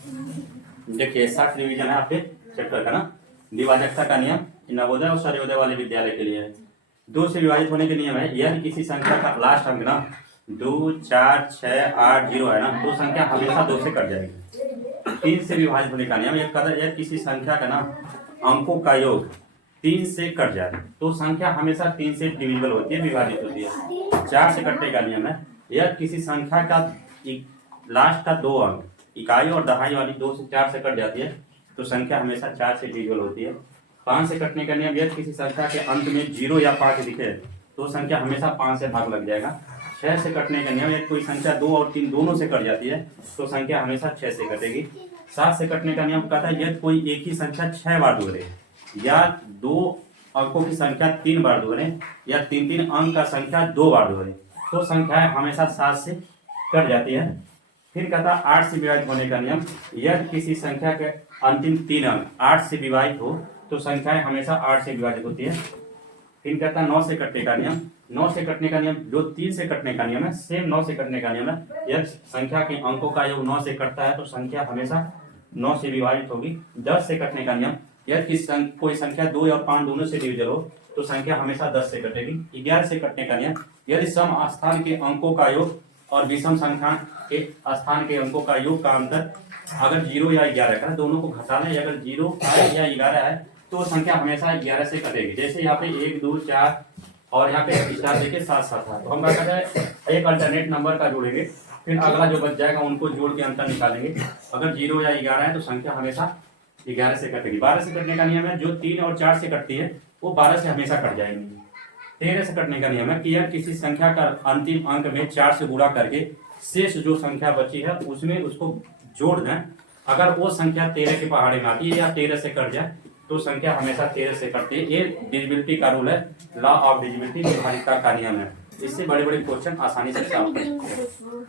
देखिए 60 रिवीजन है आपके चैप्टर का ना। विभाजकता का नियम नवोदय और सर्वोदय वाले विद्यालय के लिए है। 2 से विभाजित होने के नियम है, यदि किसी संख्या का लास्ट अंक ना 2, 4, 6, 8, 0 है ना, तो संख्या हमेशा 2 से कट जाएगी। 3 से विभाजित होने का नियम यदि किसी संख्या का ना अंकों का योग 3 से कट जाए तो संख्या हमेशा 3 से डिविजिबल होती है, विभाजित होती है। 4 से कटने का नियम है, यदि किसी संख्या का लास्ट का 2 अंक इकाई और दहाई वाली 2 से 4 से कट जाती है तो संख्या हमेशा 4 से डिविजिबल होती है। 5 से कटने का नियम, यदि किसी संख्या के अंत में 0 या 5 दिखे तो संख्या हमेशा 5 से भाग लग जाएगा। 6 से कटने का नियम, यदि कोई संख्या 2 और 3 दोनों से कट जाती है तो संख्या हमेशा 6 से कटेगी। 7 से कटने का नियम कहता है, यदि कोई एक ही संख्या 6 बार दोहरे या 2 अंकों की संख्या 3 बार दोहरे या 3 अंक का संख्या 2 बार दोहरे तो संख्या हमेशा 7 से कट जाती है। फिर कहता 8 से विभाजित होने का नियम, यदि किसी संख्या के अंतिम 3 अंक 8 से विभाजित हो तो संख्याएं हमेशा 8 से विभाजित होती है। फिर कहता 9 से कटने का नियम, 9 से कटने का नियम जो 3 से कटने का नियम है, सेम 9 से कटने का नियम है। यदि संख्या के अंकों का योग 9 से कटता है तो संख्या हमेशा 9 से विभाजित होगी। 10 से कटने का नियम, यदि कोई संख्या 2 और 5 दोनों से डिविजिबल हो तो संख्या हमेशा 10 से कटेगी। 11 से कटने का नियम, यदि सम स्थान के अंकों का योग और विषम संख्या के स्थान के अंकों का योग का अंतर अगर 0 या 11 है, दोनों को घटा लें, अगर 0 है या 11 है तो संख्या हमेशा 11 से कटेगी। जैसे यहाँ पे 1, 2, 4 और यहाँ पे स्टार देखिए 7, 7 था, तो हम क्या कहते हैं एक अल्टरनेट नंबर का जोड़ेंगे, फिर अगला जो बच जाएगा उनको जोड़ के अंतर निकालेंगे। अगर 0 या 11 है तो संख्या हमेशा 11 से कटेगी। 12 से कटने का नियम है, जो 3 और 4 से कटती है वो 12 से हमेशा कट जाएंगी। 13 से कटने का नियम है कि यदि किसी संख्या का अंतिम अंक में 4 से गुणा करके शेष जो संख्या बची है उसमें उसको जोड़ दें, अगर वो संख्या 13 के पहाड़े में आती है या 13 से कट जाए तो संख्या हमेशा 13 से कटती है। ये डिविजिबिलिटी का रूल है, लॉ ऑफ डिविजिबिलिटी, विभाज्यता का नियम है। इससे बड़े बड़े क्वेश्चन आसानी से सॉल्व कर सकते हैं।